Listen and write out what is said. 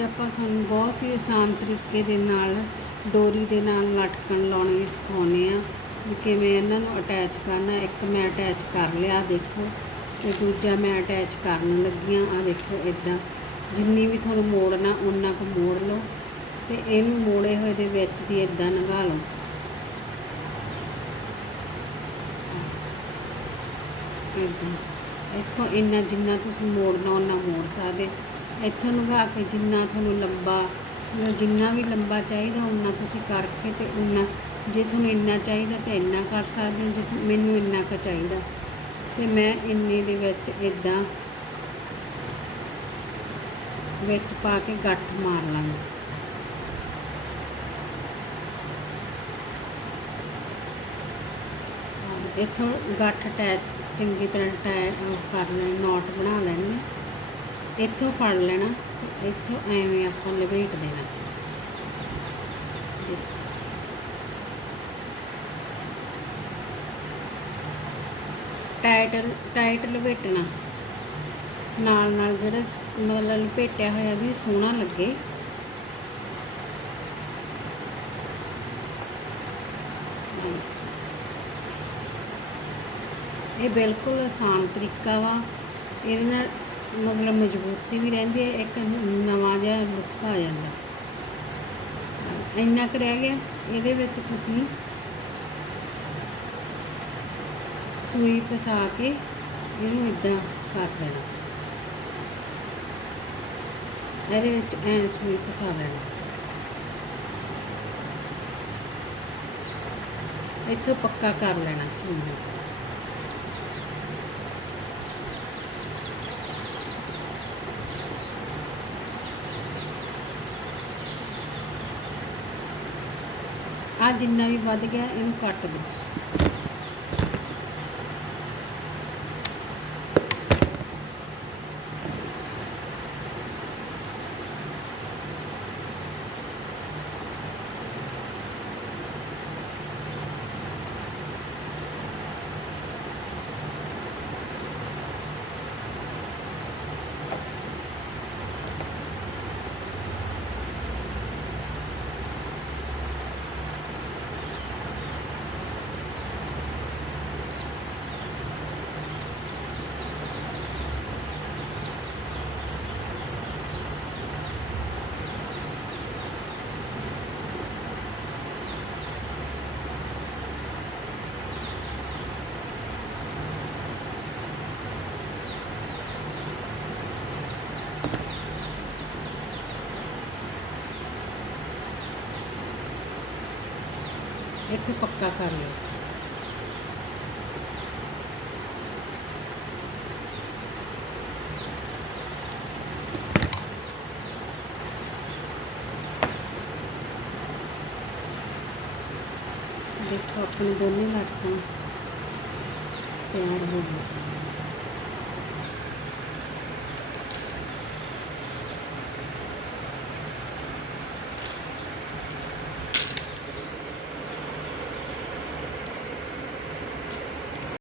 ਅੱਜ ਆਪਾਂ ਸਾਨੂੰ ਬਹੁਤ ਹੀ ਆਸਾਨ ਤਰੀਕੇ ਦੇ ਨਾਲ ਡੋਰੀ ਦੇ ਨਾਲ ਲਟਕਣ ਲਾਉਣੇ ਸਿਖਾਉਂਦੇ ਆ ਵੀ ਕਿਵੇਂ ਇਹਨਾਂ ਨੂੰ ਅਟੈਚ ਕਰਨਾ। ਇੱਕ ਮੈਂ ਅਟੈਚ ਕਰ ਲਿਆ ਦੇਖੋ। ਤੇ ਦੂਜਾ ਮੈਂ ਅਟੈਚ ਕਰਨ ਲੱਗੀ ਆ ਆ ਦੇਖੋ ਇਦਾਂ ਜਿੰਨੀ ਵੀ ਤੁਹਾਨੂੰ ਮੋੜਨਾ ਓਨਾ ਕੁ ਮੋੜ ਲਓ ਤੇ ਇਹਨੂੰ ਮੋੜੇ ਹੋਏ ਦੇ ਵਿੱਚ ਦੀ ਇਦਾਂ ਲੰਘਾ ਲਓ। ਇਦਾਂ ਇੱਥੋਂ ਇੰਨਾ ਜਿੰਨਾ ਤੁਸੀਂ ਮੋੜਨਾ ਉਹਨਾਂ ਮੋੜ ਸਕਦੇ। ਇੱਥੋਂ ਲੰਘਾ ਕੇ ਜਿੰਨਾ ਤੁਹਾਨੂੰ ਲੰਬਾ, ਜਿੰਨਾ ਵੀ ਲੰਬਾ ਚਾਹੀਦਾ ਉਨਾ ਤੁਸੀਂ ਕਰਕੇ ਤੇ ਉਨਾ ਜੇ ਤੁਹਾਨੂੰ ਇੰਨਾ ਚਾਹੀਦਾ ਤੇ ਇੰਨਾ ਕਰ ਸਕਦੇ ਹੋ, ਜੇ ਮੈਨੂੰ ਇੰਨਾ ਕੁ ਚਾਹੀਦਾ ਤੇ ਮੈਂ ਇੰਨੇ ਦੇ ਵਿੱਚ ਇਦਾਂ ਵਿੱਚ ਪਾ ਕੇ ਗੱਠ ਮਾਰ ਲਾਂਗੀ ਇੱਥੋਂ ਗੱਠ ਅਟੈਚ ਚੰਗੀ ਤਰ੍ਹਾਂ ਟੈ ਕਰ ਲੈਣੀ, ਨੋਟ ਬਣਾ ਲੈਣੀ ਹੈ। ਇੱਥੋਂ ਫੜ ਲੈਣਾ, ਇੱਥੋਂ ਐਵੇਂ ਆਪਾਂ ਲਪੇਟ ਦੇਣਾ। ਟਾਈਟ ਟਾਈਟ ਲਪੇਟਣਾ। ਨਾਲ ਨਾਲ ਜਿਹੜਾ ਮਤਲਬ ਲਪੇਟਿਆ ਹੋਇਆ ਵੀ ਸੋਹਣਾ ਲੱਗੇ। ਇਹ ਬਿਲਕੁਲ ਆਸਾਨ ਤਰੀਕਾ ਵਾ। ਇਹਦੇ ਨਾਲ ਮਤਲਬ ਮਜ਼ਬੂਤੀ ਵੀ ਰਹਿੰਦੀ ਹੈ, ਇੱਕ ਨਵਾਂ ਜਿਹਾ ਲੁੱਕ ਆ ਜਾਂਦਾ। ਇੰਨਾ ਕੁ ਰਹਿ ਗਿਆ, ਇਹਦੇ ਵਿੱਚ ਤੁਸੀਂ ਸੂਈ ਫਸਾ ਕੇ ਇਹਨੂੰ ਇਦਾਂ ਕਰ ਲੈਣਾ ਇਹਦੇ ਵਿੱਚ ਐਂ ਸੂਈ ਫਸਾ ਲੈਣਾ। ਇੱਥੋਂ ਪੱਕਾ ਕਰ ਲੈਣਾ ਸੂਈ ਨੂੰ। ਆ ਜਿੰਨਾ ਵੀ ਵੱਧ ਗਿਆ ਇਹਨੂੰ ਕੱਟ ਦਿਓ। ਇੱਥੇ ਪੱਕਾ ਕਰ ਲਿਓ। ਦੇਖੋ ਆਪਣੇ ਦੋਨੇ ਲਟਕਣ ਤਿਆਰ ਹੋ ਗਏ।